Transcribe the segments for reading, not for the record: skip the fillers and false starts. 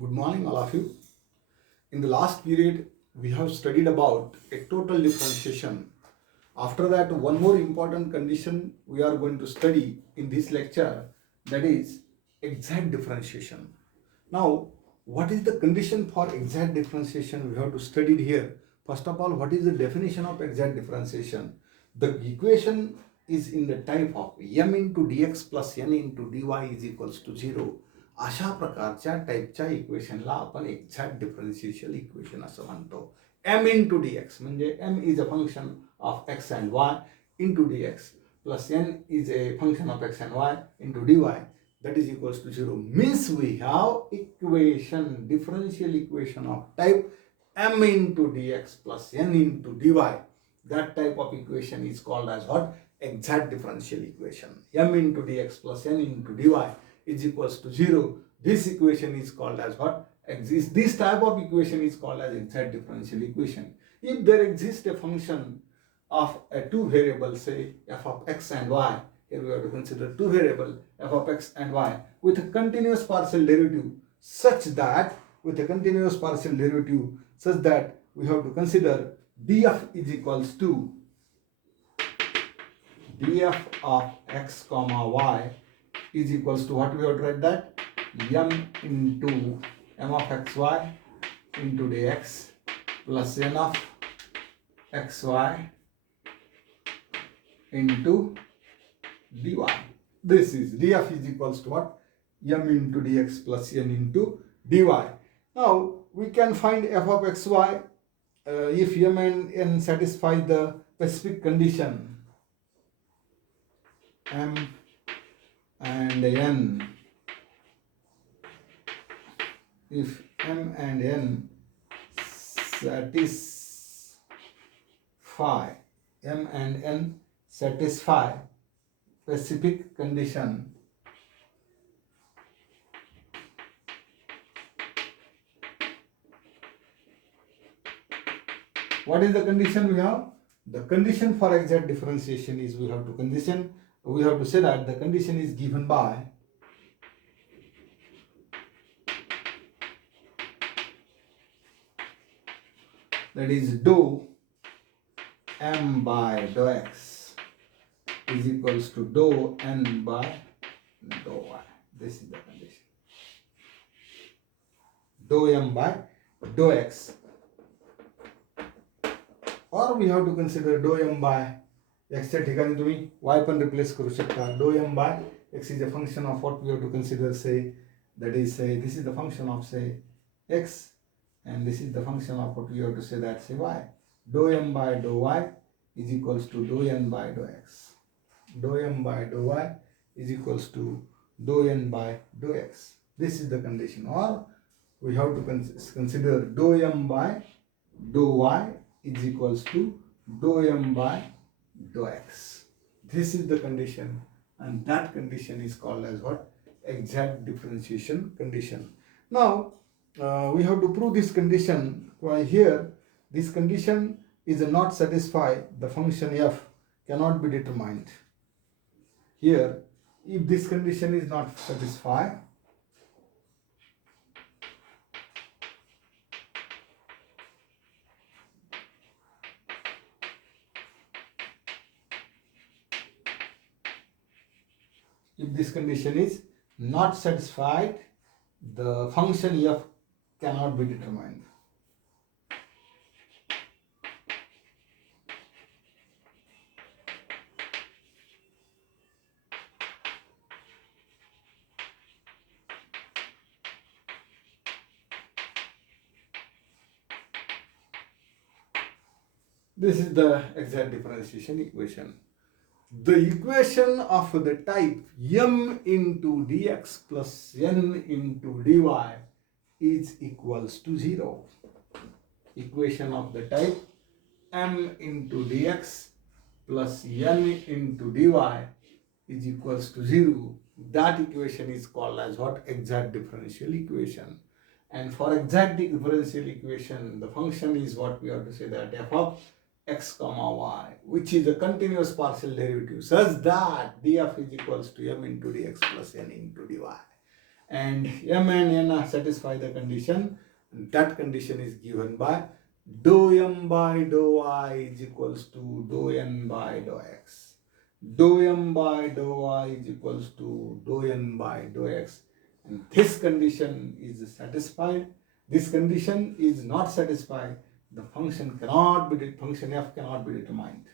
Good morning, all of you. In the last period, we have studied about a total differentiation. After that, one more important condition we are going to study in this lecture, that is exact differentiation. Now, what is the condition for exact differentiation? We have to study it here. First of all, what is the definition of exact differentiation? The equation is in the type of m into dx plus n into dy is equals to 0. अशा प्रकारच्या टाईपच्या इक्वेशनला आपण exact डिफरन्शिएशल equation असं म्हणतो. m into D x म्हणजे m is a function of x and y into D x plus n is a function of x and y into dy that is equals to 0. Means we have equation, differential equation of type m into dx plus n into dy. That type of equation is called as what? Exact differential equation. m into dx plus n into dy is equals to 0. This equation is called as what? This type of equation is called as exact differential equation. If there exists a function of a two variables, say f of x and y, here we have to consider two variables f of x and y with a continuous partial derivative such that we have to consider df is equals to df of x comma y is equals to what we have to write that m into m of xy into dx plus n of xy into dy. This is df is equals to what? M into dx plus n into dy. Now we can find f of xy if m and n satisfy the specific condition m and n. If m and n satisfy specific condition, what is the condition we have? The condition for exact differentiation is we have to say that the condition is given by that is dou m by dou x is equals to dou n by dou y. This is the condition. Dou m by dou x, or we have to consider dou m by x च्या ठिकाणी तुम्ही y पण replace करू शकता. Dou m by x is a function of what we have to consider, say that is, say this is the function of say x and this is the function of what we have to say that say y. Dou m by dou y is equals to dou n by dou x. Dou m by dou y is equals to dou n by dou x. This is the condition. Or we have to consider dou m by dou y is equals to dou m by dou x. This is the condition, and that condition is called as what? Exact differentiation condition. Now we have to prove this condition. Why here this condition is not satisfied, the function f cannot be determined. Here, if this condition is not satisfied, the function f cannot be determined. This is the exact differentiation equation. The equation of the type m into dx plus n into dy is equals to 0. Equation of the type m into dx plus n into dy is equals to 0. That equation is called as what? Exact differential equation. And for exact differential equation, the function is what we have to say that f of x comma y, which is a continuous partial derivative, such that df is equals to m into dx plus n into dy. and m and n satisfy the condition. That condition is given by dou m by dou I is equals to dou n by dou x. Dou m by dou I is equals to dou n by dou x. And this condition is satisfied. This condition is not satisfied. The function f cannot be determined.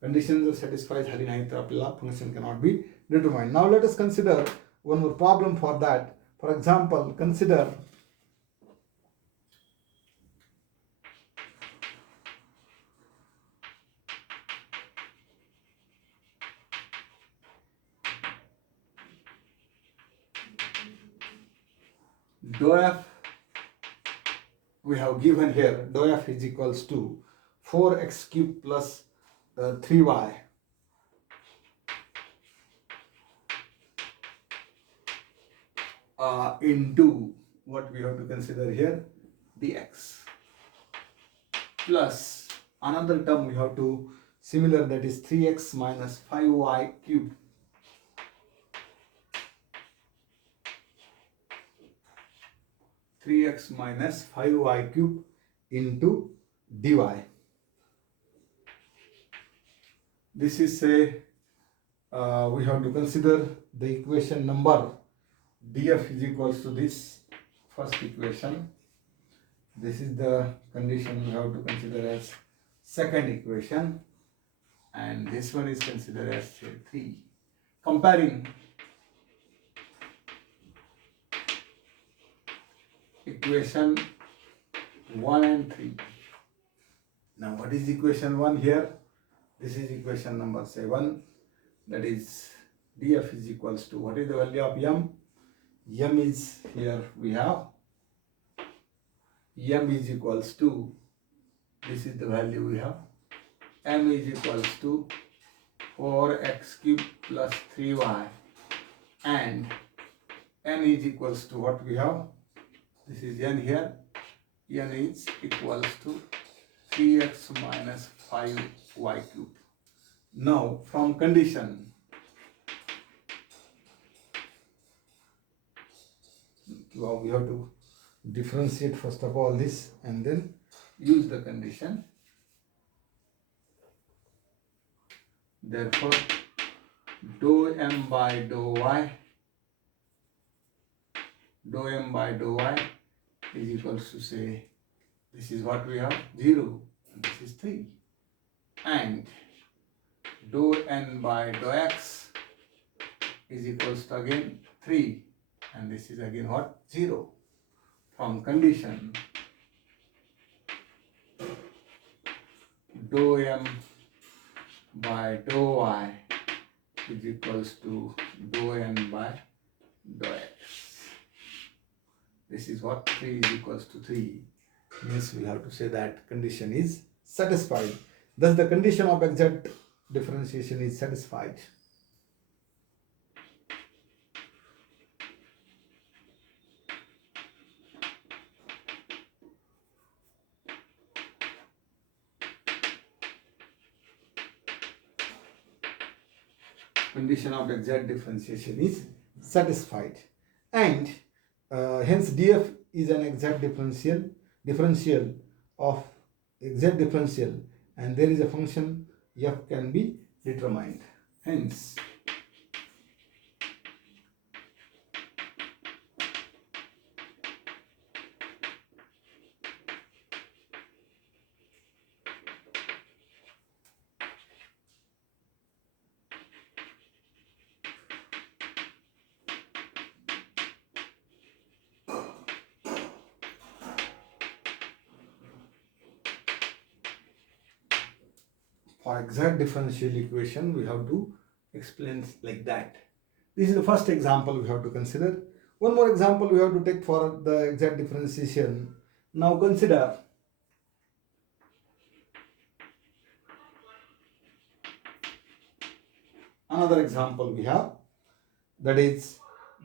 Conditions are satisfied झाली नाही तर आपल्याला function cannot be determined. Now let us consider one more problem for that. For example, consider dou f we have given here. Dou f is equals to 4x cubed plus 3y into what we have to consider here, dx, plus another term we have to similar, that is 3x minus 5y cubed. 3x minus 5y cubed into dy. This is we have to consider the equation number df is equals to this first equation. This is the condition we have to consider as second equation, and this one is considered as 3. Comparing equation 1 and 3. Now what is equation 1 here? This is equation number 7. That is df is equals to, what is the value of m? M is here, we have m is equals to, this is the value we have, m is equals to 4x cubed plus 3y, and n is equals to what we have, this is n here, n is equals to 3x minus 5y cubed. Now from condition, well, we have to differentiate first of all this and then use the condition. Therefore dou m by dou y is equals to, say, this is what we have, 0, and this is 3, and dou n by dou x is equals to again 3, and this is again what, 0. From condition dou m by dou y is equals to dou n by dou x. This is what, 3 is equals to 3. Means we have to say that condition is satisfied. Thus the condition of exact differentiation is satisfied. Condition of exact differentiation is satisfied, and hence df is an exact differential of exact differential, and there is a function f can be determined. Hence for exact differential equation we have to explain like that. This is the first example we have to consider. One more example we have to take for the exact differentiation. Now consider another example we have, that is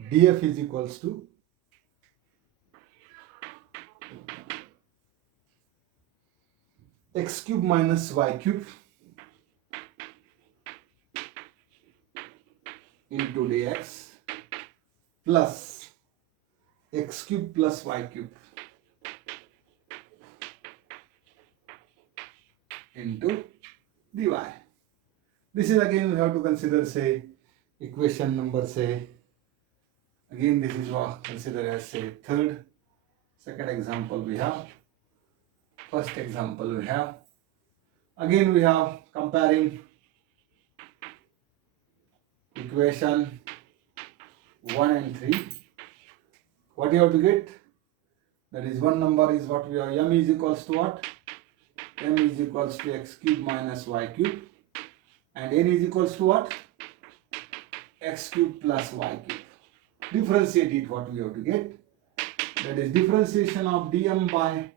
df is equals to x cube minus y cube into dx plus x cube plus y cube into dy. This is again we have to consider, say, equation number, say, again this is what consider as, say, third. Second example we have, first example we have. Again we have comparing equation 1 and 3. What you have to get? That is, one number is what we have, m is equals to what? M is equals to x cube minus y cube, and n is equals to what? X cube plus y cube. Differentiate it, what we have to get? That is differentiation of dm by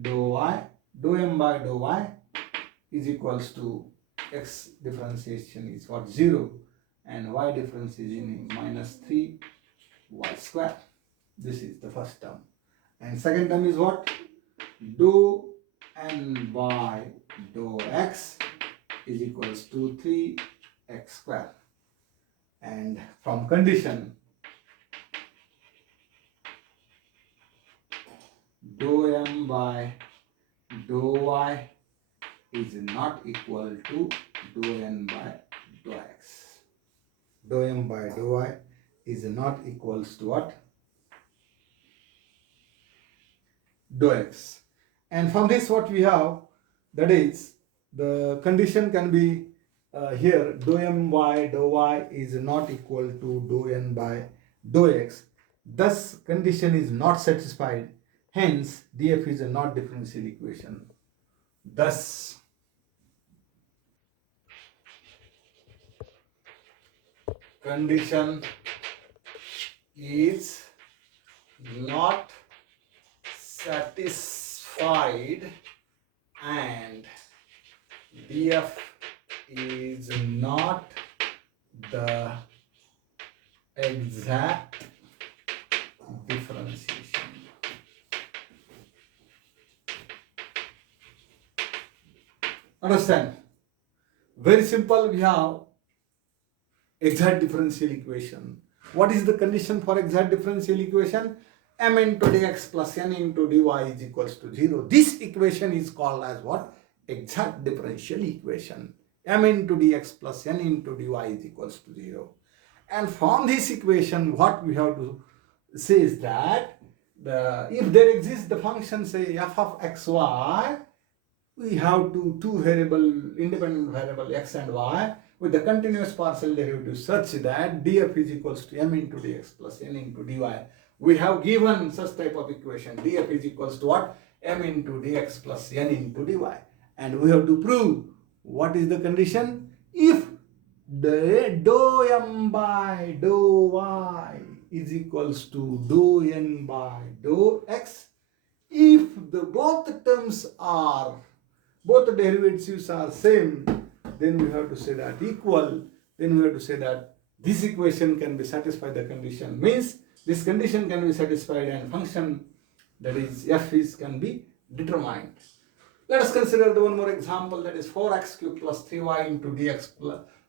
dou y, dou m by dou y is equals to x differentiation is what? 0, and y differentiation is minus 3 y square. This is the first term. And second term is what? Dou n by dou x is equals to 3x square. And from condition dou m by dou y is not equal to dou n by dou x. Dou m by dou y is not equals to what? Dou x. And from this what we have, that is, the condition can be here, dou m by dou y is not equal to dou n by dou x. Thus condition is not satisfied, hence df is a not differential equation. Thus condition is not satisfied and df is not the exact differentiation. Understand? Very simple. We have exact differential equation. What is the condition for exact differential equation? M into dx plus n into dy is equals to 0. This equation is called as what? Exact differential equation. M into dx plus n into dy is equals to 0. And from this equation, what we have to say is that if there exists the function, say, f of xy, we have two variable, independent variable x and y with the continuous partial derivative such that df is equals to m into dx plus n into dy. We have given such type of equation. Df is equals to what? M into dx plus n into dy. And we have to prove what is the condition? If the dou m by dou y is equals to dou n by dou x, if the both terms are, both the derivatives are same, then we have to say that equal, then we have to say that this equation can be satisfied the condition. Means this condition can be satisfied and function, that is f is can be determined. Let us consider the one more example, that is 4x cube plus 3y into dx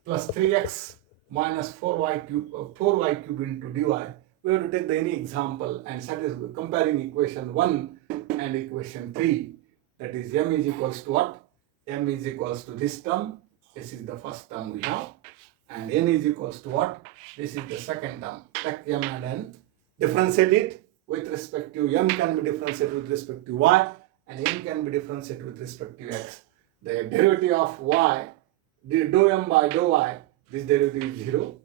plus 3x minus 4y cube into dy. We have to take any example and satisfy comparing equation 1 and equation 3. That is m is equals to what? M is equals to this term. This is the first term we have. And n is equals to what? This is the second term. Take m and n. Differentiate it with respect to m can be differentiated with respect to y, and n can be differentiated with respect to x. The derivative of y, the dou m by dou y, this derivative is 0,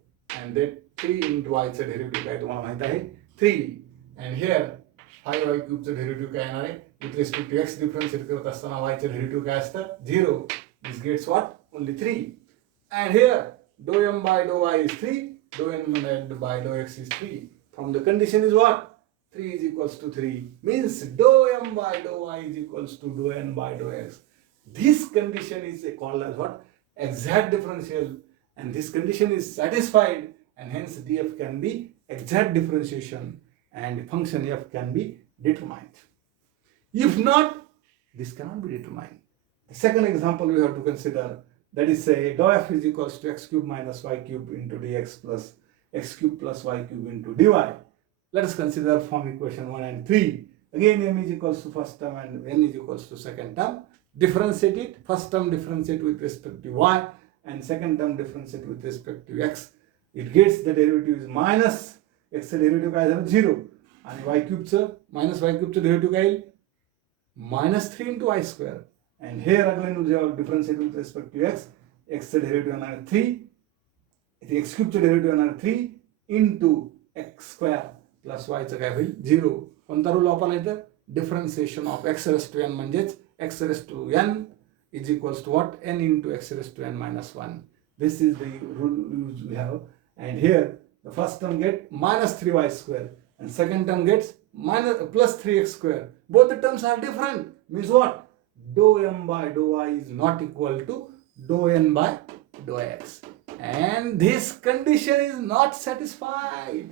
and that 3 into y चा derivative काय तुम्हाला माहित आहे 3. And here 5y cube चा derivative काय येणार आहे with respect to x differentiate करत असताना y चा derivative काय असतं 0. This gets what? Only 3. And here dou m by dou y is 3, dou n by dou x is 3. From the condition is what? 3 is equals to 3. Means dou m by dou y is equals to dou n by dou x. This condition is called as what? Exact differential. And this condition is satisfied, and hence df can be exact differentiation and function f can be determined. If not, this cannot be determined. The second example we have to consider, that is, say, dou f is equals to x cube minus y cube into dx plus x cube plus y cube into dy. Let us consider from equation 1 and 3. Again, m is equals to first term and n is equals to second term. Differentiate it. First term differentiate with respect to y and second term differentiate with respect to x. It gets the derivative is minus x चं derivative काय झालं 0 आणि y cube चं minus y cube चं derivative काय येईल minus 3 into y square. And here again we have differentiate with respect to x. X चं derivative येणार 3. इथे x cube चं derivative येणार 3 into x square plus y चं काय होईल 0. कोणता रूल वापरला इथं differentiation of x raised to n म्हणजेच x raised to n is equals to what? N into x raised to n minus 1. This is the rule we have. And here the first term gets minus 3y square and second term gets plus 3x square. Both the terms are different. Means what? Dou m by dou y is not equal to dou n by dou x. And this condition is not satisfied.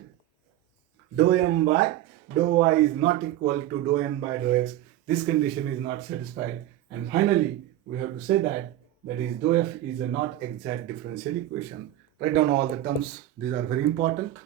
Dou m by dou y is not equal to dou n by dou x. This condition is not satisfied. And finally, we have to say that is dou f is a not exact differential equation. Write down all the terms. These are very important.